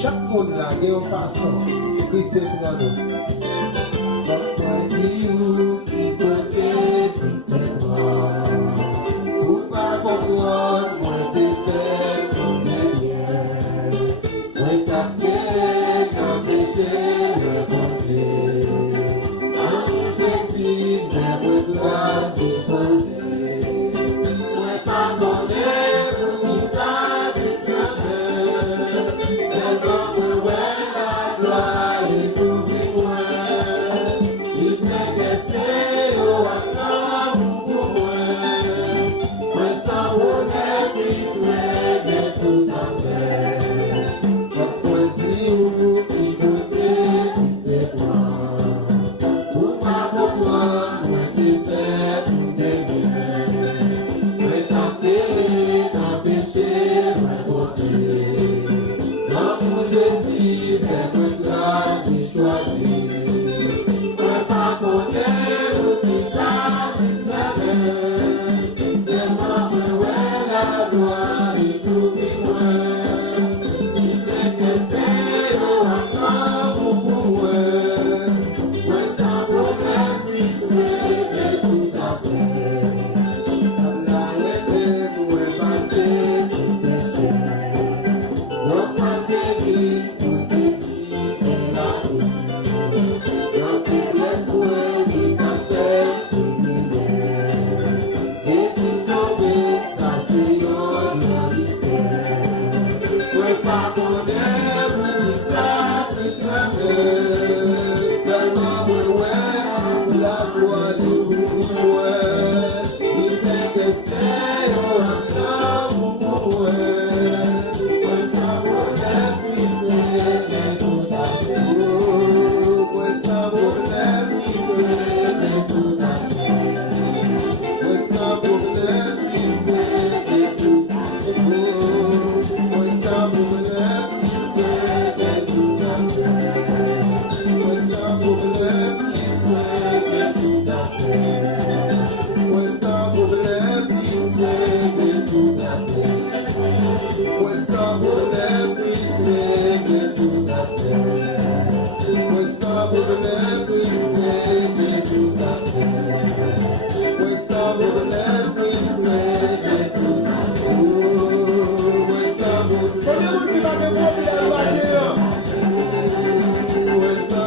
chaque monde là, il y a une façon. Christ est pour nous. Papa dit où, qui côté, Christ est moi. Ou pas comprendre, moi t'es fait pour derrière. Moi t'as fait, empêché, me compter. En Jésus, mais moi grâce de sauver. Moi pas connaître, qui ça, qui ça fait. C'est comme ouais, la gloire et tout moi. Il fait que c'est au encore pour moi. Moi ça voulait Christ, mais tout à fait. Quand moi dis où, qui côté, Christ est moi. Pour pas comprendre, moi t'es fait pour t'aimer. Moi tenter, t'empêcher, moi côté. Dans mon Jésus, fais-moi grâce de choisir. Moi pas connaître qui ça, qui savait. C'est moi qui ouais la gloire et tout moi. Il fait que c'est encore pour moi. Moi sans problème, Christ est tout à fait. Allah est moi passé tout péché. Donc moi t'écris, tout écrit, c'est la vie. Donc laisse-moi qui t'a fait lumière. Jésus sauvé, ça c'est un mystère. Moi pas connaître qui ça fait. Seulement moi ouais, la gloire du moi. Il fait que c'est encore pour moi. Moi ça voulait briser tout à fait. Moi ça voulait briser tout à fait. Moi ça voulait briser tout à fait. Moi ça voulait briser tout à fait. Moi ça voulait briser tout à fait. Moi ça voulait briser tout à fait. Moi ça voulait briser tout à fait. Moi ça voulait briser tout à fait. Moi ça voulait briser tout à fait. Moi ça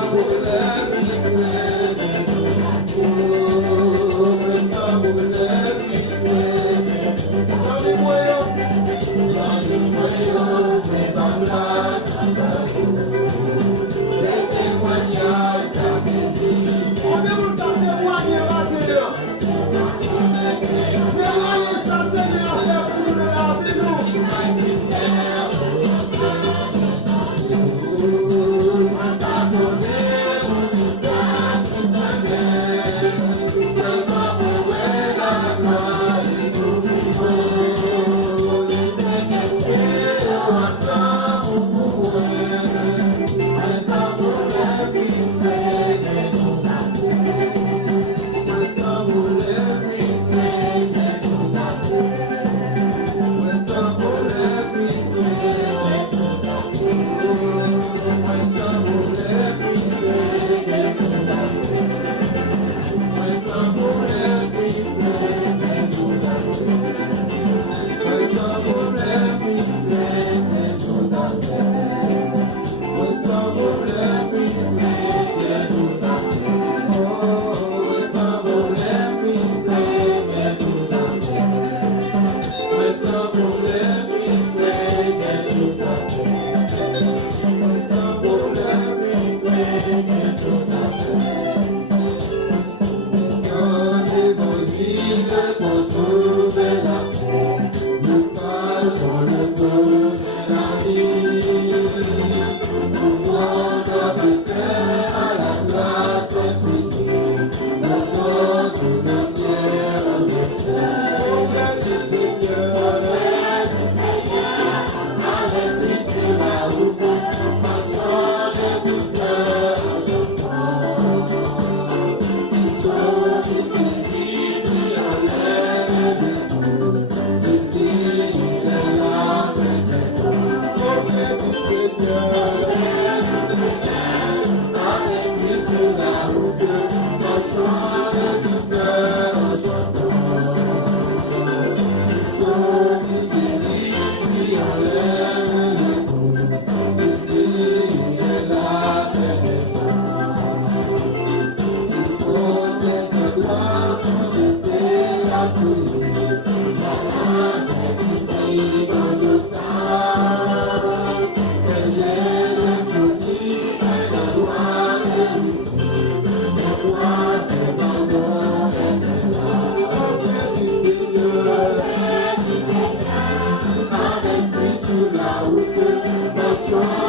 Lord.